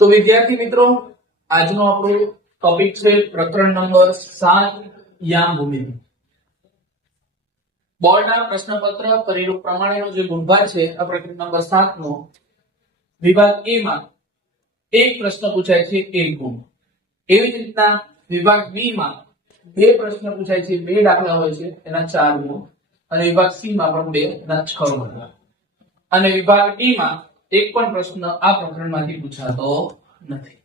તો વિદ્યાર્થી મિત્રો, આજનો આપણો ટોપિક છે પ્રકરણ નંબર 7 યામ ભૂમિતિ. બોર્ડના પ્રશ્નપત્ર પરિરૂપ પ્રમાણેનો જે ગુણભાર છે આ પ્રકરણ નંબર 7 નો વિભાગ A માં એક પ્રશ્ન પૂછાય છે 1 ગુણ. એવી જ રીતના વિભાગ B માં બે પ્રશ્ન પૂછાય છે, બે દાખલા હોય છે એના 4 ગુણ, અને વિભાગ C માં પણ બે ના 6 ગુણ. અને વિભાગ D માં એક પણ પ્રશ્ન આ પ્રકરણમાંથી પૂછાતો નથી.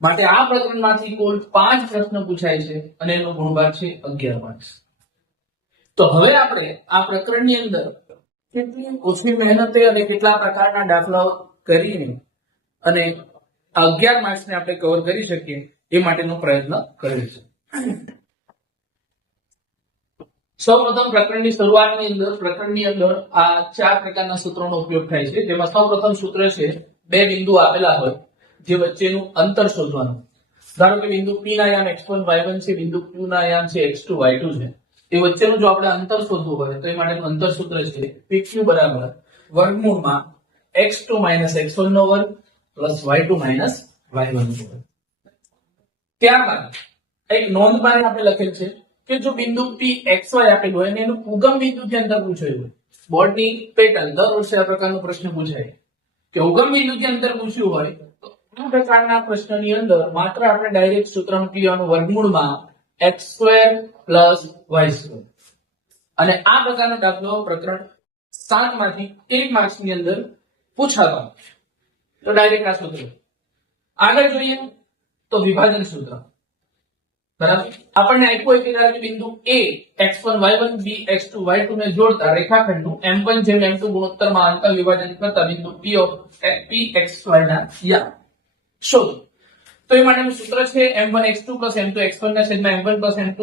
માટે આ પ્રકરણમાંથી કુલ 5 પ્રશ્ન પૂછાય છે અને એનો ગુણભાર છે 11 માર્ક્સ. તો હવે આપણે આ પ્રકરણની અંદર કેટલી ઓછી મહેનતે અને કેટલા પ્રકારના દાખલાઓ કરીને અને 11 માર્ક્સને આપણે કવર કરી શકીએ એ માટેનો પ્રયત્ન કર્યો છે. સૌપ્રથમ પ્રકરણની શરૂઆતની અંદર પ્રકરણની અંદર આ 4 પ્રકારના સૂત્રોનો ઉપયોગ થાય છે, જેમાં સૌપ્રથમ સૂત્ર છે બે બિંદુ આપેલા હોય જે વચ્ચેનું અંતર શોધવાનું. ધારો કે બિંદુ P ના યામ x1 y1 છે, બિંદુ Q ના યામ છે x2 y2 છે. એ વચ્ચેનું જો આપણે અંતર શોધવું હોય તો એ માટેનું અંતર સૂત્ર છે PQ બરાબર વર્ગમૂળમાં x2 x1 નો વર્ગ પ્લસ y2 y1 નો વર્ગ. ત્યારબાદ એક નોંધ પાસે આપણે લખેલ છે કે જો બિંદુ P xy આપેલું હોય અને એનું ઉગમ બિંદુથી અંતર પૂછાયું હોય, બોર્ડની પેટર્ન દર વર્ષે આ પ્રકારનો પ્રશ્ન પૂછાય કે ઉગમ બિંદુથી અંતર પૂછ્યું હોય તો આ પ્રકારના પ્રશ્નની અંદર માત્ર આપણે ડાયરેક્ટ સૂત્ર મૂકી દેવાનું વર્ગમૂળમાં x2 y2. અને આ પ્રકારનો દાખલો પ્રકરણ 7 માંથી 1 માર્ક્સ ની અંદર પૂછાતો. તો ડાયરેક્ટ આ સૂત્ર. આગળ જોઈએ તો વિભાજન સૂત્ર. બરાબર, આપણને આપ્યું હોય કે બિંદુ A x1 y1 B x2 y2 ને જોડતા રેખાખંડનું m1 જેમ m2 ગુણોત્તરમાં અંતર વિભાજન કરતા બિંદુ P xy ના યામ શોધો. તો એ માટેનું સૂત્ર છે m1 x2 m2 x1 ના છેદમાં m1 m2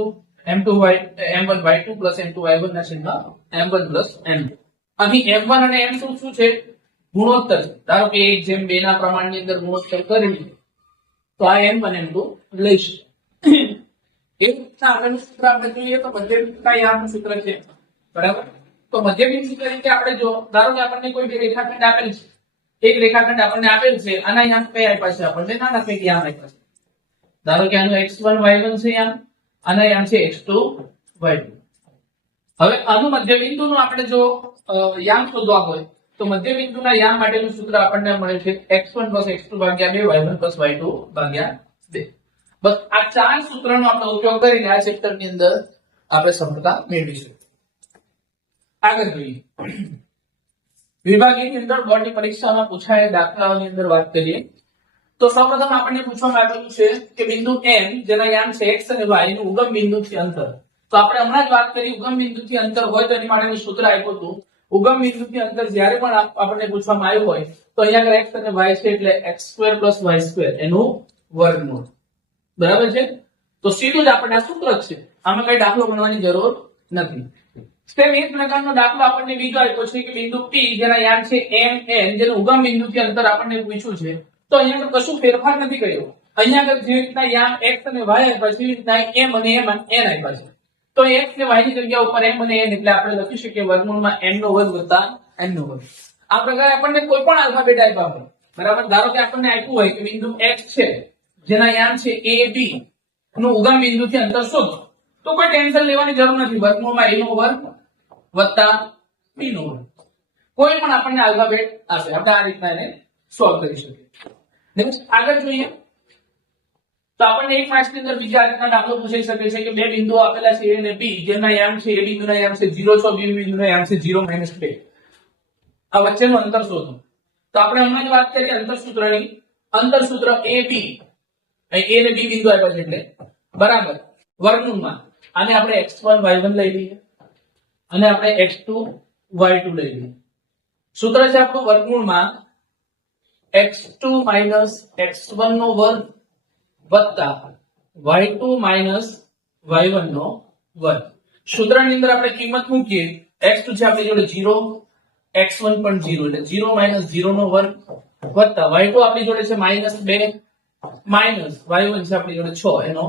m1 y2 m2 y1 ના છેદમાં m1 m2. અહીં m1 અને m2 શું છે? ગુણોત્તર છે. ધારો કે 1 જેમ 2 ના પ્રમાણની અંદર ગુણોત્તર કરી તો આ m1 m2 લઈશું. એ રીતના આગળનું સૂત્ર આપણે જોઈએ તો મધ્યબિંદુના યામનું સૂત્ર છે. બરાબર, તો મધ્યબિંદુ તરીકે આપણે જો ધારો કે આપણને કોઈ બે રેખાખંડ આપેલ છે, એક રેખાખંડ આપણને આપેલ છે, આના યામ કઈ આપ્યા છે? આપણને નાના પૈકી યામ આપ્યા છે. ધારો કે આનું x1 y1 છે યામ, આના યામ છે x2 y2. હવે આનું મધ્યબિંદુનું આપણે જો યામ શોધવા હોય તો મધ્યબિંદુના યામ માટેનું સૂત્ર આપણને મળે છે x1 x2 ભાગ્યા 2 y1 y2 ભાગ્યા 2. બસ આ 4 સૂત્રનો આપણે ઉપયોગ કરીને આ ચેપ્ટરની અંદર આપણે સફળતા મેળવીશું. આગળ જોઈએ વિભાગ A ની અંદર બોર્ડની પરીક્ષામાં પૂછાયેલ દાખલાઓની અંદર વાત કરીએ તો સૌપ્રથમ આપણને પૂછવામાં આવેલું છે કે બિંદુ M જેના યામ છે x અને y નું ઉગમ બિંદુથી અંતર. તો આપણે હમણાં જ વાત કરી ઉગમ બિંદુથી અંતર હોય તો એની માટેનું સૂત્ર આપ્યું હતું. ઉગમ બિંદુથી અંતર જ્યારે પણ આપણને પૂછવામાં આવ્યું હોય તો અહીંયા આગળ x અને y છે એટલે x2 y2 એનું વર્ગમૂળ. બરાબર છે, તો સીધું જ આપણને આ સૂત્ર છે, આમાં કઈ દાખલો ગણવાની જરૂર નથી. સેમ એ પ્રકારનો દાખલો આપણને બીજો આપ્યો છે કે બિંદુ P જેના યામ છે M N જેનું ઉગમ બિંદુથી અંતર આપણને પૂછ્યું છે. તો અહીંયા આગળ કશું ફેરફાર નથી કર્યો. અહીંયા આગળ જે રીતના યામ x અને y આપ્યા છે એ રીતના m અને n આપ્યા છે. તો x ને y ની જગ્યા ઉપર m અને n એટલે આપણે લખી શકીએ વર્ગમૂળમાં n નો વર્ગ વત્તા n નો વર્ગ. આ પ્રકારે આપણને કોઈ પણ આલ્ફાબેટ આપ્યા હોય, બરાબર, ધારો કે આપણને આપ્યું હોય કે બિંદુ x છે જેના યામ છે a b નું ઉગમ બિંદુથી અંતર શોધો, તો કોઈ ટેન્શન લેવાની જરૂર નથી. વર્ગમૂળમાં a નો વર્ગ વત્તા b નો વર્ગ. કોઈ પણ આપણને આલ્ફાબેટ આપે, આપણે આ રીતના એને સોલ્વ કરી શકીએ. નેક્સ્ટ આગળ જોઈએ તો આપણને એક માર્ક્સની અંદર બીજા રીતના દાખલો પૂછાઈ શકે છે કે બે બિંદુઓ આપેલા છે a અને b જેના યામ છે a બિંદુના યામ છે 0 6 b બિંદુના યામ છે 0 -2. આ વચ્ચેનું અંતર શોધો. તો આપણે હમણાં જ વાત કરી અંતર સૂત્રની. અંતર સૂત્ર a b અહીં a અને b બિંદુ આપ્યા છે એટલે બરાબર વર્ગમૂળમાં આને આપણે x1 y1 લઈ લઈએ અને આપણે x2 y2 લઈ લઈએ. સૂત્ર છે આપણું વર્ગમૂળમાં x2 x1 નો વર્ગ વત્તા y2 y1 નો વર્ગ. સૂત્રની અંદર આપણે કિંમત મૂકીએ, x2 છે આપણી જોડે 0, x1 પણ 0 એટલે 0 0 નો વર્ગ વત્તા y2 આપણી જોડે છે -2 માઇનસ y1 છે આપણી જોડે 6 એનો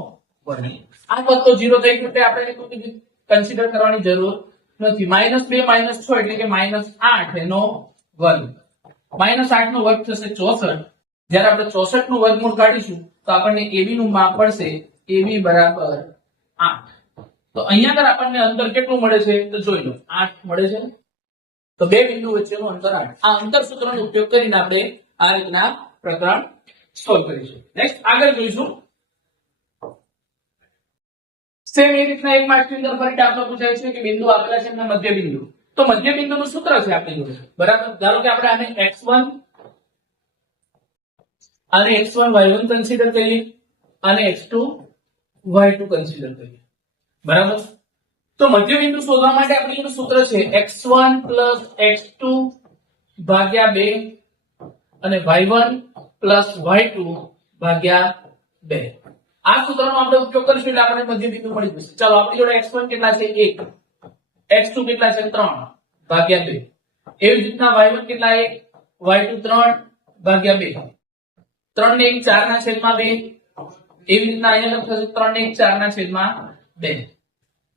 વર્ગ. આ પદ તો 0 થઈ ગયું એટલે આપણે કન્સિડર કરવાની જરૂર નથી. -2 -6 એટલે કે -8 એનો વર્ગ. -8 નો વર્ગ થશે 64 જ્યારે આપણે 64 નું વર્ગમૂળ કાઢીશું તો આપણને AB નું માપ પડશે AB બરાબર 8. તો અહીંયા આગળ આપણને અંતર કેટલું મળે છે તો જોઈ લો 8 મળે છે. તો બે બિંદુ વચ્ચેનું અંતર 8. આ અંતર સૂત્રનો ઉપયોગ કરીને આપણે આ રીતના પ્રકરણ સોલ્વ કરીશું. નેક્સ્ટ આગળ જોઈશું. સેમ એ રીતના એક માર્ક્સની અંદર ફરી દાખલો પૂછાય છે કે બિંદુ આપેલા છે એમના મધ્ય બિંદુ. તો મધ્ય બિંદુનું સૂત્ર છે આપણી જોડે, બરાબર. ધારો કે આપણે આને x1 અને x1 y1 કન્સિડર કરીએ અને x2 y2 કન્સિડર કરીએ, બરાબર. તો મધ્ય બિંદુ શોધવા માટે આપણી જોડે સૂત્ર છે x1 x2 ભાગ્યા 2 અને y1 y2 ભાગ્યા 2. આ સૂત્રનો આપણે ઉપયોગ કરીશું એટલે આપણને મધ્ય બિંદુ મળી જશે. ચાલો આપણી જોડે x1 કેટલા છે 1, x2 કેટલા છે 3 ભાગ્યા 2. એવી જ રીતના y1 કેટલા 1, y2 3 ભાગ્યા 2. 3 ને 1 4 ના છેદમાં 2. એવી રીતના અહીંયા લખશે 3 ને 1 4 ના છેદમાં 2.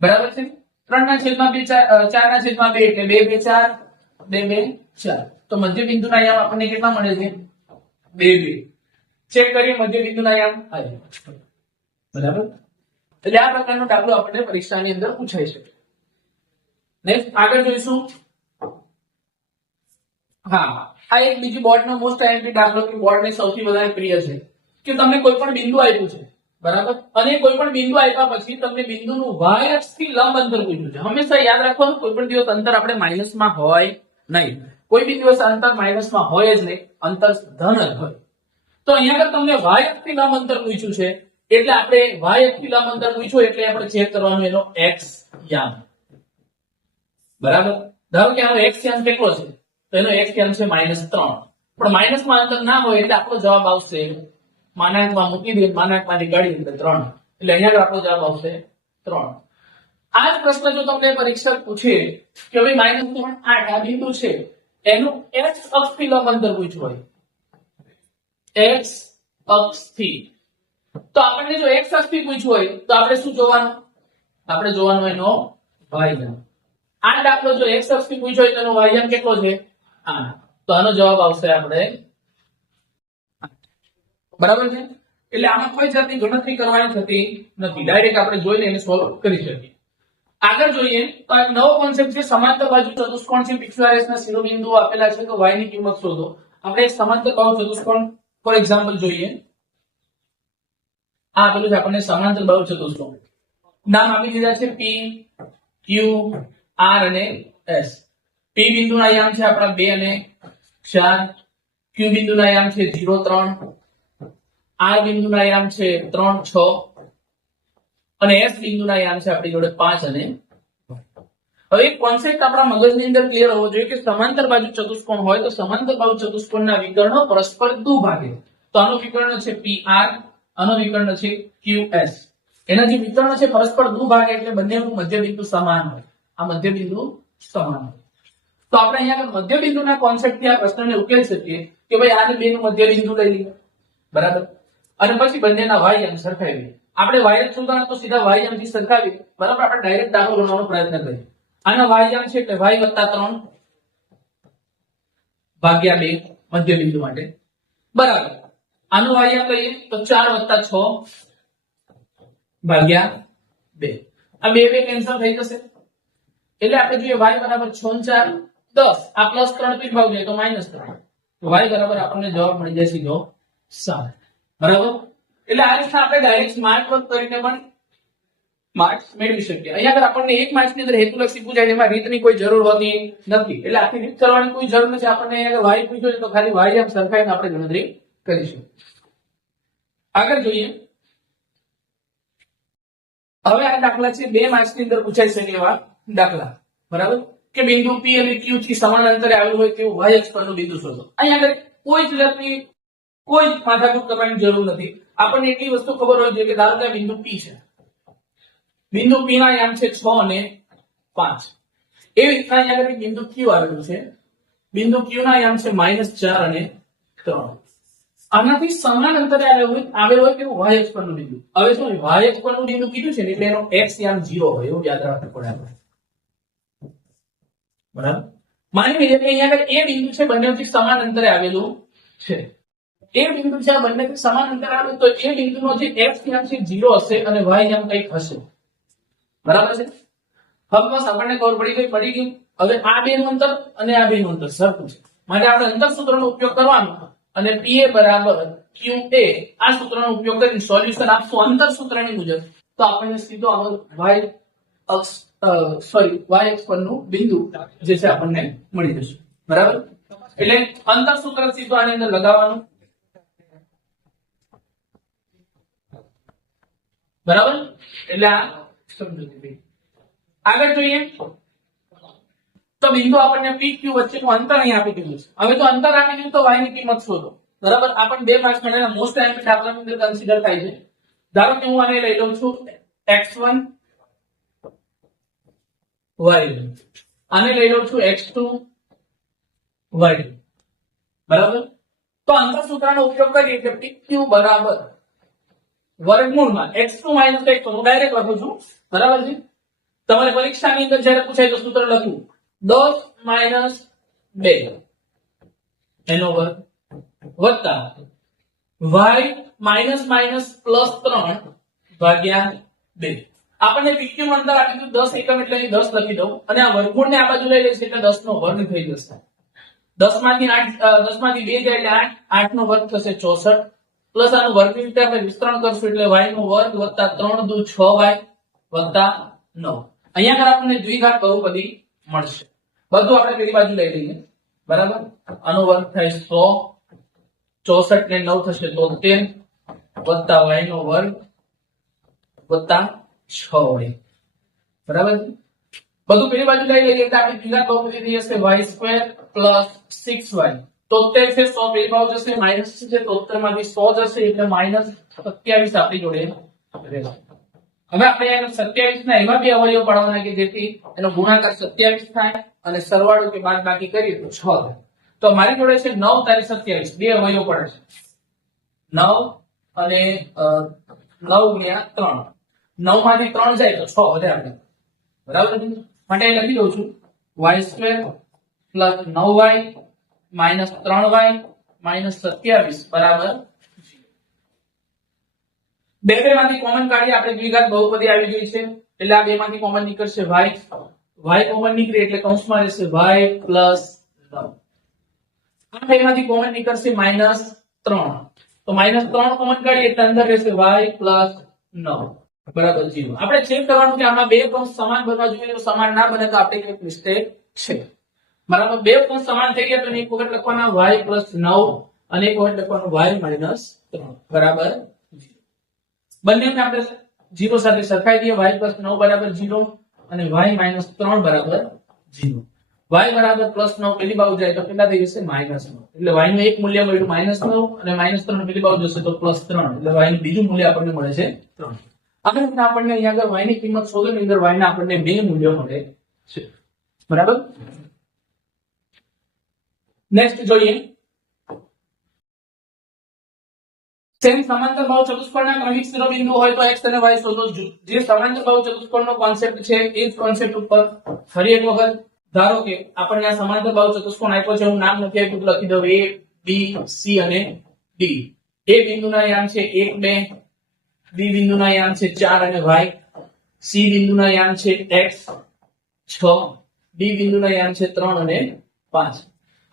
બરાબર છે. 3 ના છેદમાં 2 4 ના છેદમાં 2 એટલે 2 2 4 2 2 4. તો મધ્ય બિંદુના યામ આપણને કેટલા મળે છે 2 2. ચેક કરીએ મધ્ય બિંદુના યામ આવે, બરાબર. એટલે આ પ્રકારનો દાખલો આપણને પરીક્ષાની અંદર પૂછાઈ શકે. નેક્સ્ટ આગળ જોઈશું. હા, આ એક બીજી બોર્ડનો મોસ્ટ આઈએમપી દાખલો કે બોર્ડને સૌથી વધારે પ્રિય છે કે તમને કોઈ પણ બિંદુ આપ્યું છે, બરાબર, અને કોઈ પણ બિંદુ આપ્યા પછી તમને બિંદુનું y અક્ષ થી લંબ અંતર પૂછ્યું છે. હંમેશા યાદ રાખવાનું કોઈ પણ દિવસ અંતર આપણે માઈનસમાં હોય નહીં. કોઈ બી દિવસ અંતર માઈનસમાં હોય જ નહીં, અંતર ધન જ હોય. તો અહીંયા આગળ તમને y અક્ષ થી લંબ અંતર પૂછ્યું છે એટલે આપણે y અક્ષ થી લંબ અંતર પૂછ્યું એટલે આપણે ચેક કરવાનું એનો x યામ, બરાબર. ધારો કે આનો x યામ કેટલો છે તો એનો x યામ છે -3. પણ માઈનસમાં અંતર ના હોય એટલે આપણો જવાબ આવશે માનાંકમાં મૂકી દે, માનાંકમાંથી કાઢી એટલે 3. એટલે અહીંયા આગળ આપણો જવાબ આવશે 3. આ જ પ્રશ્ન જો તમને પરીક્ષક પૂછે કે ભાઈ -3 8 આ બિંદુ છે એનું x અક્ષથી લંબ અંતર પૂછ્યું હોય, x અક્ષથી, તો આપણને જો x અક્ષથી પૂછ્યું હોય તો આપણે શું જોવાનું, આપણે જોવાનું એનો y યામ. આ દાખલો જો x અક્ષથી પૂછ્યો હોય તો એનો y યામ કેટલો છે 8. તો આનો જવાબ આવશે આપણે 8. બરાબર છે. એટલે આમાં કોઈ જાતની ગણતરી કરવાની થતી નથી, ડાયરેક્ટ આપણે જોઈને એને સોલ્વ કરી શકીએ. આગળ જોઈએ તો એક નવો કોન્સેપ્ટ છે સમાંતર બાજુ ચતુષ્કોણ છે. PQRS ના શિરોબિંદુઓ આપેલા છે તો y ની કિંમત શોધો. આપણે એક સમાંતર બાહુ ચતુષ્કોણ ફોર એક્ઝામ્પલ જોઈએ. આ આપેલું છે આપણને સમાંતર બાહુ ચતુષ્કોણ. નામ આપી દીધા છે P, Q, R અને S. P બિંદુના યામ છે આપણા 2 અને 4, Q બિંદુના યામ છે 0 3, R બિંદુના યામ છે 3 6 અને S બિંદુના યામ છે આપણી જોડે 5 અને 2. હવે એક કોન્સેપ્ટ આપણા મગજની અંદર ક્લિયર હોવો જોઈએ કે સમાંતર બાજુ ચતુષ્કોણ હોય તો સમાંતર બાજુ ચતુષ્કોણના વિકર્ણો પરસ્પર દુભાગે. તો આનો વિકર્ણ છે PR, આનો વિકર્ણ છે QS. એના જે વિકર્ણ છે પરસ્પર દુભાગે એટલે બંનેનું મધ્ય બિંદુ સમાન હોય. આ મધ્ય બિંદુ સમાન હોય. તો આપણે અહીંયા આગળ મધ્ય બિંદુના કોન્સેપ્ટથી આ પ્રશ્નને ઉકેલી શકીએ કે ભાઈ આને બેનું મધ્ય બિંદુ લઈ લઈએ, બરાબર, અને પછી બંનેના y યામ સરખાવીએ. આપણે y યામ શોધવાના તો સીધા y યામથી સરખાવીએ, બરાબર. આપણે ડાયરેક્ટ દાખલો ગણવાનો પ્રયત્ન કરીએ. આના y યામ છે એટલે y + 3 ભાગ્યા 2 મધ્ય બિંદુ માટે, બરાબર. આનો y યામ લઈએ તો 4 + 6 ભાગ્યા 2. આ 2 2 કેન્સલ થઈ જશે એટલે આપણે જોઈએ y બરાબર 6 × 4 10. આ +3 થી ભાગ જાય તો -3. તો y બરાબર આપણને જવાબ મળી જાય સીધો 7, બરાબર. એટલે આ રીતના આપણે ડાયરેક્ટ સ્માર્ટ વર્ક કરીને પણ માર્ક્સ મેળવી શકીએ. અહીંયા આગળ આપણને એક માર્ક્સની અંદર હેતુલક્ષી પૂછાય એમાં રીતની કોઈ જરૂર હોતી નથી, એટલે આખી રીત કરવાની કોઈ જરૂર નથી. આપણને અહીંયા y પૂછ્યો છે તો ખાલી y યામ સરખાઈને આપણે ગણતરી કરીશું. આગળ જોઈએ. હવે આ દાખલા છે 2 માર્ક્સની અંદર પૂછાઈ શકે એવા દાખલા, બરાબર, કે બિંદુ P અને Q થી સમાન અંતરે આવેલું હોય તેવું y અક્ષ પરનું બિંદુ શોધો. અહીંયા આગળ કોઈ જ જાતની કોઈ માથાકૂટ કરવાની જરૂર નથી. આપણને એટલી વસ્તુ ખબર હોય જોઈએ કે ધારો કે બિંદુ P છે, બિંદુ P ના યામ છે 6 અને 5. એવી રીતના અહીંયા આગળ બિંદુ Q આવેલું છે, બિંદુ Q ના યામ છે -4 અને 3. આનાથી સમાન અંતરે આવેલું હોય તેવું y અક્ષ પરનું બિંદુ. હવે શું y અક્ષ પરનું બિંદુ કીધું છે ને એટલે એનો x યામ 0 હોય એવું યાદ રાખવું પડે આપણે, બરાબર. માની લઈએ કે અહીંયા આગળ એ બિંદુ છે બંનેથી સમાન અંતરે આવેલું છે. એ બિંદુ છે આ બંનેથી સમાન અંતર આવે તો એ બિંદુનો જે x યામ છે 0 હશે અને y યામ કંઈક હશે. બરાબર છે. હવે બસ આપણને ખબર પડી ગઈ. હવે આ બેનું અંતર અને આ બેનું અંતર સરખું છે માટે આપણે અંતર સૂત્રનો ઉપયોગ કરવાનો અને PA બરાબર QA આ સૂત્રનો ઉપયોગ કરીને સોલ્યુશન આપશું અંતર સૂત્રની મુજબ તો આપણને સીધો y અક્ષ y અક્ષ પરનું બિંદુ જે છે આપણને મળી જશે. બરાબર. એટલે અંતર સૂત્ર સીધો આની અંદર લગાવવાનું. બરાબર. એટલે આ સમજો. આગળ જોઈએ તો બિંદુ આપણને PQ વચ્ચેનું અંતર અહીં આપી દીધું છે. હવે તો અંતર આપી દીધું તો y ની કિંમત શોધો. બરાબર. આપણને બે માર્ક્સ મળેલા મોસ્ટ એમ્પી દાખલાની અંદર કન્સિડર થાય છે. ધારો કે હું આને લઈ લઉં છું x1 y1 આને લઈ લઉં છું x2 y2. બરાબર. તો અંતર સૂત્રનો ઉપયોગ કરીએ કે PQ બરાબર વર્ગમૂળમાં x2 - x તો હું ડાયરેક્ટ લખું છું. બરાબર છે. તમારે પરીક્ષાની અંદર જ્યારે પૂછાય તો સૂત્ર લખવું 10 - 2 એનો વર્ગ વત્તા y -3 ભાગ્યા 2. આપણને PQ નું અંતર આપી દીધું 10 એકમ એટલે અહીં 10 લખી દઉં અને આ વર્ગમૂળને આ બાજુ લઈ લઈશ એટલે 10 નો વર્ગ થઈ જશે. 10 માંથી 2 જાય એટલે 8 નો વર્ગ થશે 64 પ્લસ આનું વર્ગની રીતે આપણે વિસ્તરણ કરશું એટલે y નો વર્ગ વત્તા 3 દુ 6y વત્તા 9. અહીંયા આગળ આપણને દ્વિઘાત બહુપદી મળશે. બધું આપણે પેલી બાજુ લઈ લઈએ. બરાબર. આનો વર્ગ થાય 100 64 ને 9 થશે 73 વત્તા y નો વર્ગ વત્તા 6y. બરાબર. બધું પેલી બાજુ લઈ લઈએ એટલે આપણી દ્વિઘાત બહુપદી થઈ જશે y² + 6y. 73 છે 100 પેલી બાજુ જશે માઈનસ છે 73 માંથી 100 જશે એટલે -27 આપણી જોડે રહેશે. હવે આપણે એને 27 ના એવા બે અવયવ પાડવાના કે જેથી એનો ગુણાકાર 27 થાય અને સરવાળો કે બાદબાકી કરીએ તો 6 થાય. તો મારી જોડે છે 9 તારી 27 બે અવયવ પડે છે 9 અને 9 ગુણ્યા 3 9 માંથી 3 જાય તો 6 વધે આપણે. બરાબર. માટે લખી દઉં છું y² + 9y - 3y - 27 બરાબર. બે માંથી કોમન કાઢી આપણે દ્વિઘાત બહુપદી આવી ગઈ છે એટલે આ બે માંથી કોમન નીકળશે y કોમન નીકળે એટલે કૌંસમાં રહેશે y + 9. આ બે માંથી કોમન નીકળશે -3 તો -3 કોમન કાઢીએ એટલે અંદર રહેશે y + 9 બરાબર 0. આપણે ચેક કરવાનું કે આમાં બે કૌંસ સમાન બનવા જોઈએ તો સમાન ના બને તો આપણે એક મિસ્ટેક છે. બરાબર. બે કૌંસ સમાન થઈ ગયા તો એક વખત લખવાના y + 9 અને એક વખત લખવાનું y - 3 બરાબર. બંનેને આપણે 0 સાથે સરખાઈ દઈએ y + 9 બરાબર 0 અને y - 3 બરાબર 0. y બરાબર +9 પેલી બાજુ જાય તો કેટલા થઈ જશે -9 એટલે y નું એક મૂલ્ય મળ્યું -9 અને -3 પેલી બાજુ જશે તો +3 એટલે y નું બીજું મૂલ્ય આપણને મળે છે 3. આગળ આપણને અહીંયા આગળ y ની કિંમત શોધવાની અંદર y ના આપણને બે મૂલ્યો મળે છે. બરાબર. નેક્સ્ટ જોઈએ સેમ સમાંતર બાહુ ચતુષ્કોણના ક્રમિક શિરોબિંદુ હોય તો x અને y શોધો. જે સમાંતર બાહુ ચતુષ્કોણનો કોન્સેપ્ટ છે એ જ કોન્સેપ્ટ ઉપર ફરી એક વખત ધારો કે આપણને આ સમાંતર બાહુ ચતુષ્કોણ આપ્યો છે હું નામ નથી આપ્યું તો લખી દઉં a b c અને d. a બિંદુના યામ છે 1 2 b બિંદુના યામ છે 4 અને y c બિંદુના યામ છે x 6 d બિંદુના યામ છે 3 અને 5.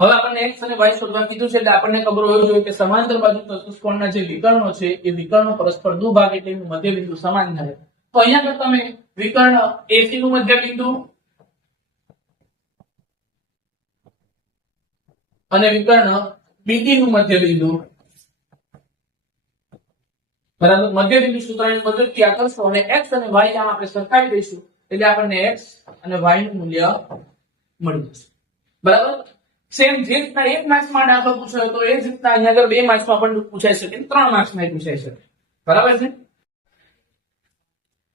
હવે આપણને x અને y શોધવા કીધું છે એટલે આપણને ખબર હોવી જોઈએ કે સમાંતર બાજુ ચતુષ્કોણના જે વિકર્ણો છે એ વિકર્ણો પરસ્પર દુભાગે એટલે એનું મધ્યબિંદુ સમાન થાય. તો અહીંયા આગળ તમે વિકર્ણ AC નું મધ્યબિંદુ અને વિકર્ણ BD નું મધ્યબિંદુ બરાબર મધ્યબિંદુ સૂત્રની મદદથી આ કરશો અને x અને y આમ આપણે સરખાવી દઈશું એટલે આપણને x અને y નું મૂલ્ય મળી જશે. બરાબર. સેમ જે રીતના એક માર્ક્સમાં દાખલો પૂછાયો તો એ જ રીતના અહીંયા આગળ બે માર્ક્સમાં પણ પૂછાઈ શકે 3 માર્ક્સમાં પૂછાઈ શકે. બરાબર છે.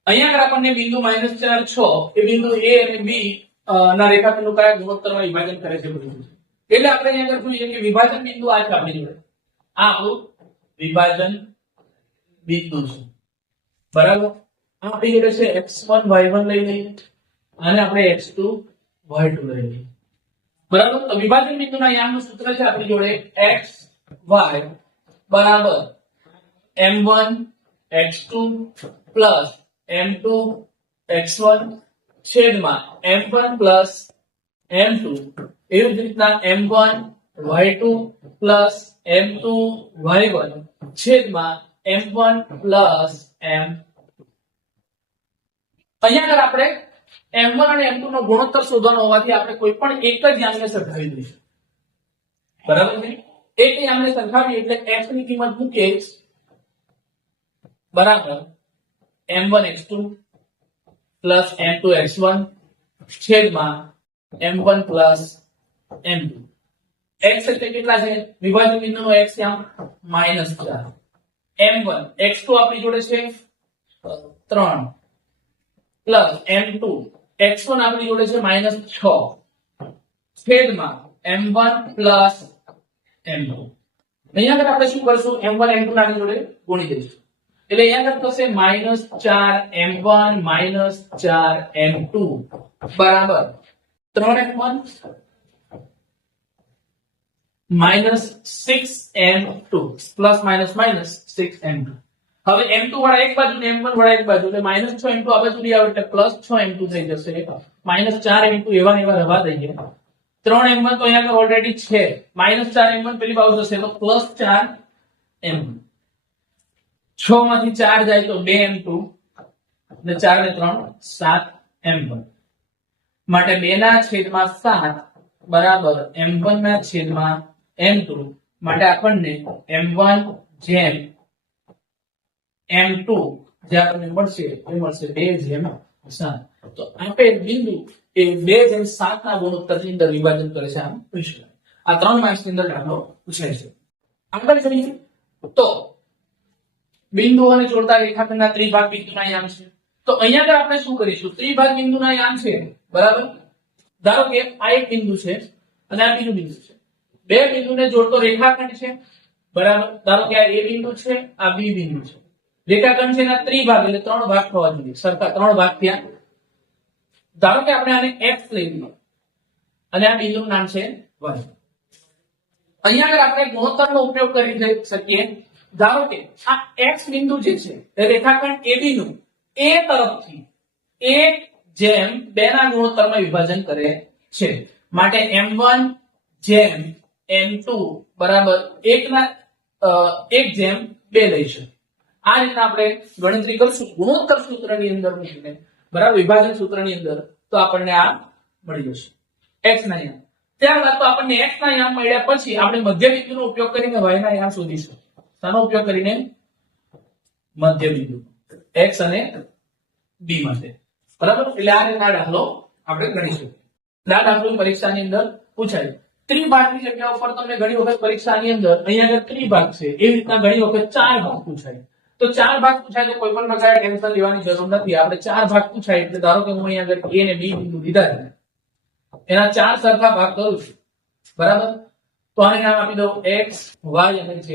અહીંયા આગળ આપણને બિંદુ -4 6 એ બિંદુ a અને b ના રેખાખંડનું કયા ગુણોત્તરમાં વિભાજન કરે છે એટલે આપણે અહીંયા આગળ જોઈએ કે વિભાજન બિંદુ આ છે આપણી જોડે આ આપણું વિભાજન બિંદુ છે. બરાબર. આ આપણી જોડે છે x1 y1 લઈ લઈએ અને આપણે x2 y2 લઈ લઈએ. બરાબર. તો વિભાજન બિંદુના યામનું સૂત્ર છે આપણી જોડે x y બરાબર m1 x2 plus m2 x1 છેદમાં m1 પ્લસ m2 એવી જ રીતના m1 y2 plus m2 y1 છેદમાં m1 પ્લસ m. અહીંયા આગળ આપણે m1 અને m2 નો ગુણોત્તર શોધવાનો હોવાથી આપણે કોઈ પણ એક જ યામને સરખાવી દઈશું. બરાબર છે? એક યામને સરખાવીએ એટલે x ની કિંમત મૂકીએ બરાબર m1 x2 plus m2 x1 છેદમાં m1 પ્લસ m2. x એટલે કેટલા છે? વિભાજન બિંદુનો x યામ -4. m1 x2 આપણી જોડે છે 3 પ્લસ m2 x1 આપણી જોડે છે -6 છેદમાં m1 પ્લસ m2. અહીંયા આગળ આપણે શું કરશું? m1 m2 નાની જોડે ગુણી દઈશું એટલે અહીંયા આગળ થશે -4m1 -4m2 બરાબર 3m1 -6m2 plus minus minus 6m2. હવે m2 વાળા એક બાજુ ને m1 વાળા એક બાજુ એટલે -6m2 આ બાજુ લઈ આવે એટલે +6m2 થઈ જશે. -4m2 એવા ને એવા રવા દઈએ. 3m1 તો અહીંયા આગળ ઓલરેડી છે. -4m1 પેલી બાજુ જશે તો +4m2. 6 માંથી 4 જાય તો 2m2 અને 4 ને 3 7m1 માટે 2/7 બરાબર m1 ના છેદમાં m2 માટે આપણને m1 જેમ m2 જે આપણને મળશે એ મળશે 2/7. તો આપેલ બિંદુ એ 2/7 ના ગુણોત્તરની અંદર વિભાજન કરે છે. આમ પૂછી શકાય. આ 3 માર્ક્સ ની અંદર દાખલો પૂછાય છે. આગળ જોઈએ તો બિંદુઓને જોડતા રેખાખંડના ત્રિભાગ બિંદુના યામ છે. તો અહીંયા આગળ આપણે શું કરીશું? ત્રિભાગ બિંદુના યામ છે બરાબર. ધારો કે આ એક બિંદુ છે અને આ બીજું બિંદુ છે. બે બિંદુને જોડતો રેખાખંડ છે બરાબર. ધારો કે આ A બિંદુ છે, આ B બિંદુ છે. રેખાખંડ છે એના ત્રિભાગ એટલે 3 ભાગ થવા જોઈએ. સરખા 3 ભાગ થયા. ધારો કે આપણે આને x લઈ લઈએ અને આ બિંદુનું નામ છે y. અહીંયા આગળ આપણે ગુણોત્તરનો ઉપયોગ કરી શકીએ. ધારો કે આ x બિંદુ જે છે એ રેખાખંડ AB નું A તરફથી 1/2 ના ગુણોત્તરમાં વિભાજન કરે છે. માટે m1 જેમ m2 બરાબર 1/2 લઈશું. આ રીતના આપણે ગણતરી કરશું ગુણોત્તર સૂત્રની અંદર મૂકીને બરાબર વિભાજન સૂત્રની અંદર તો આપણને આ મળી જશે x ના યામ. ત્યારબાદ તો આપણને x ના યામ મળ્યા પછી આપણે મધ્ય બિંદુનો ઉપયોગ કરીને y ના યામ શોધીશું. શાનો ઉપયોગ કરીને? મધ્ય બિંદુ x અને b માટે બરાબર. એટલે આ રીતના દાખલો આપણે ગણીશું. આ દાખલો પરીક્ષાની અંદર પૂછાય. ત્રિભાગની જગ્યા ઉપર તમને ઘણી વખત પરીક્ષાની અંદર અહીંયા આગળ ત્રિભાગ છે એવી રીતના ઘણી વખત 4 ભાગ પૂછાય. તો 4 ભાગ પૂછાય તો કોઈ પણ પ્રકારે ટેન્શન લેવાની જરૂર નથી. આપણે 4 ભાગ પૂછાય એટલે ધારો કે હું અહીંયા આગળ a અને b બિંદુ લીધા છે એના 4 સરખા ભાગ કરું છું બરાબર. તો આને નામ આપી દઉં x y અને z.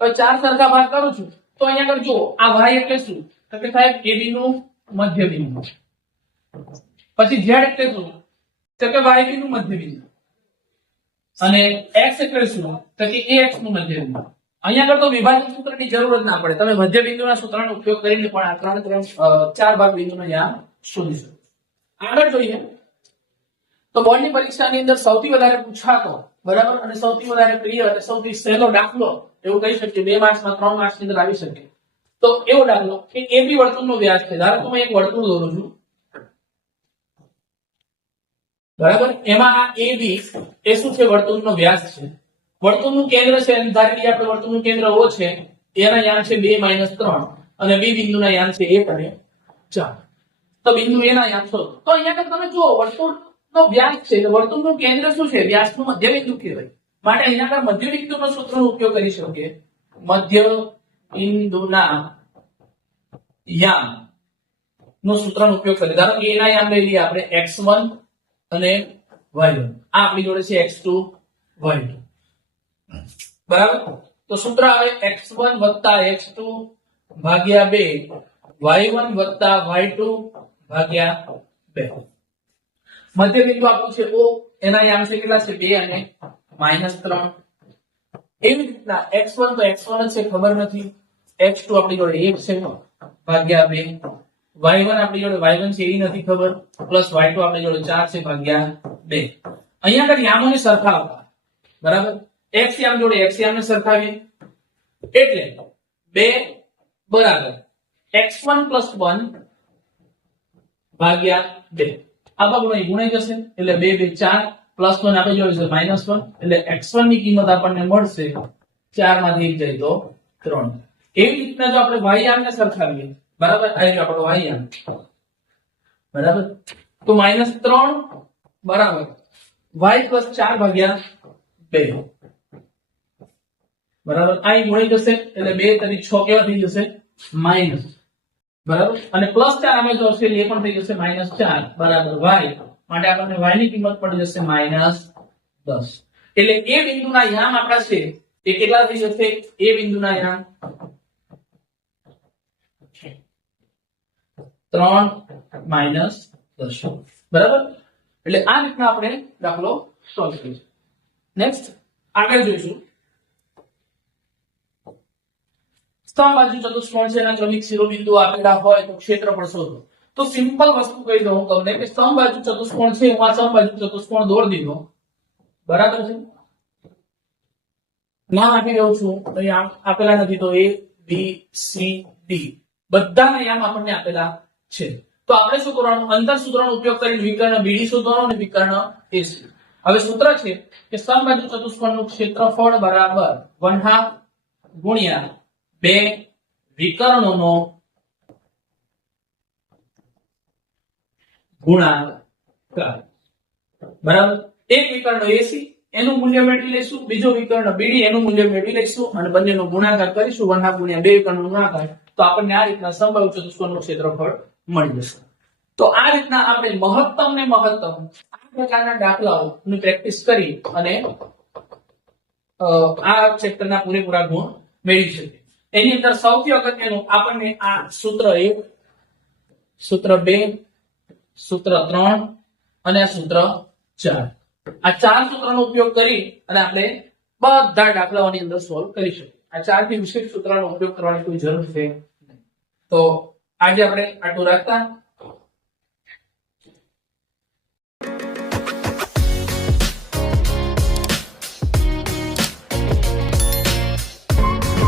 તો 4 સરખા ભાગ કરું છું તો અહીંયા આગળ જો આ y એટલે શું? તો કે સાહેબ ab નું મધ્ય બિંદુ. પછી z એટલે શું? તો કે yb નું મધ્ય બિંદુ. અને x એટલે શું? તો કે ax નું મધ્ય બિંદુ. અહીંયા આગળ તો વિભાજન સૂત્રની જરૂર જ ના પડે. તમે મધ્ય બિંદુના સૂત્રનો ઉપયોગ કરીને પણ આ 4 ભાગ બિંદુનો યામ શોધી શકો. આગળ જોઈએ તો બોર્ડની પરીક્ષાની અંદર સૌથી વધારે પૂછાતો બરાબર અને સૌથી વધારે પ્રિય અને સૌથી સહેલો દાખલો એવું કહી શકીએ 2 માર્ક્સમાં 3 માર્ક્સની અંદર આવી શકે તો એવો દાખલો કે AB વર્તુળનો વ્યાસ છે. ધારો કે હું એક વર્તુળ દોરું છું બરાબર. એમાં આ AB એ શું છે? વર્તુળનો વ્યાસ છે. વર્તુળનું કેન્દ્ર છે અને ધારી લઈએ આપણે વર્તુળનું કેન્દ્ર O છે. એના યામ છે 2 - 3 અને B બિંદુના યામ છે 1 અને 4. તો બિંદુ A ના યામ શોધો. તો અહીંયા તમે જુઓ વર્તુળનો વ્યાસ છે તો વર્તુળનું કેન્દ્ર શું છે? વ્યાસનું મધ્ય બિંદુ કહેવાય. માટે અહીંયા આગળ મધ્ય બિંદુનો સૂત્રનો ઉપયોગ કરી શકીએ. મધ્ય બિંદુના યામ નો સૂત્રનો ઉપયોગ કરીએ. ધારો કે A ના યામ લઈ લઈએ આપણે x1 અને y1. આ આપણી જોડે છે x2 y2 બરાબર. તો સૂત્ર આવે x1 + x2 ભાગ્યા 2 y1 + y2 ભાગ્યા 2. મધ્ય બિંદુ આપણું છે O. એના યામ છે કેટલા છે? 2 અને -3. એવી રીતના x1 તો x1 જ છે, ખબર નથી. x2 આપણી જોડે 1 છે ભાગ્યા 2. y1 આપણી જોડે y1 છે એ નથી ખબર, પ્લસ y2 આપણી જોડે 4 છે ભાગ્યા 2. અહીંયા આગળ યામોને સરખાવતા, બરાબર. x યામ જોડે x યામને સરખાવીએ એટલે 2 બરાબર x1 + 1 ભાગ્યા 2. આ બાજુ અહીં ગુણાઈ જશે એટલે 2 2 4 +1 આપણે જોયું છે -1 એટલે x1 ની કિંમત આપણને મળશે 4 માંથી 1 જાય તો 3. એવી રીતના જો આપણે y યામને સરખાવીએ, બરાબર, આ રહ્યો આપણો y યામ, બરાબર, તો -3 બરાબર y + 4 ભાગ્યા 2, બરાબર. અહીં ગુણાઈ જશે એટલે 2 તરી 6 કેવા થઈ જશે માઈનસ, બરાબર, અને +4 અમે જો હશે એ પણ થઈ જશે -4 બરાબર y, માટે આપણને y ની કિંમત પડી જશે -10. એટલે એ બિંદુના યામ આપણા છે એ કેટલા થઈ જશે? એ બિંદુના યામ 3 - 10, બરાબર. એટલે આ રીતના આપણે દાખલો સોલ્વ કરીશું. નેક્સ્ટ આગળ જોઈશું. સમબાજુ ચતુષ્કોણ છે એના ક્રમિક શિરોબિંદુ આપેલા હોય તો ક્ષેત્રફળ શોધો. તો સિમ્પલ વસ્તુ કહી દઉં તમને કે સમબાજુ ચતુષ્કોણ છે, હું આ સમબાજુ ચતુષ્કોણ દોરી દીધો, બરાબર છે. નામ આપી દઉં છું, અહીં આપેલા નથી તો A B C D બધાના નામ આપણને આપેલા છે. તો આપણે શું કરવાનું? અંતર સૂત્રનો ઉપયોગ કરીને વિકર્ણ BD શોધવાનો અને વિકર્ણ AC. હવે સૂત્ર છે કે સમબાજુ ચતુષ્કોણનું ક્ષેત્રફળ બરાબર 1/2 ગુણ્યા 2 વિકર્ણોનો ગુણાકાર, બરાબર. એક વિકર્ણ AC એનું મૂલ્ય મેળવી લઈશું, બીજો વિકર્ણ BD એનું મૂલ્ય મેળવી લઈશું અને બંનેનો ગુણાકાર કરીશું 1/2 ગુણ્યા 2 વિકર્ણનો ગુણાકાર, તો આપણને આ રીતના સમબાજુ ચતુષ્કોણનું ક્ષેત્રફળ મળી જશે. તો આ રીતના આપણે મહત્તમ ને મહત્તમ આ પ્રકારના દાખલાઓની પ્રેક્ટિસ કરી અને આ ચેપ્ટરના પૂરેપૂરા ગુણ મેળવી શકીએ. એની અંદર સૌથી અગત્યનું આપણને આ સૂત્ર 1, સૂત્ર 2, સૂત્ર 3 અને આ સૂત્ર 4, આ 4 સૂત્રનો ઉપયોગ કરી અને આપણે બધા દાખલાઓની અંદર સોલ્વ કરી શકીએ. આ 4 થી વિશેષ સૂત્રનો ઉપયોગ કરવાની કોઈ જરૂર છે નહીં. તો આજે આપણે આટલું રાખતા.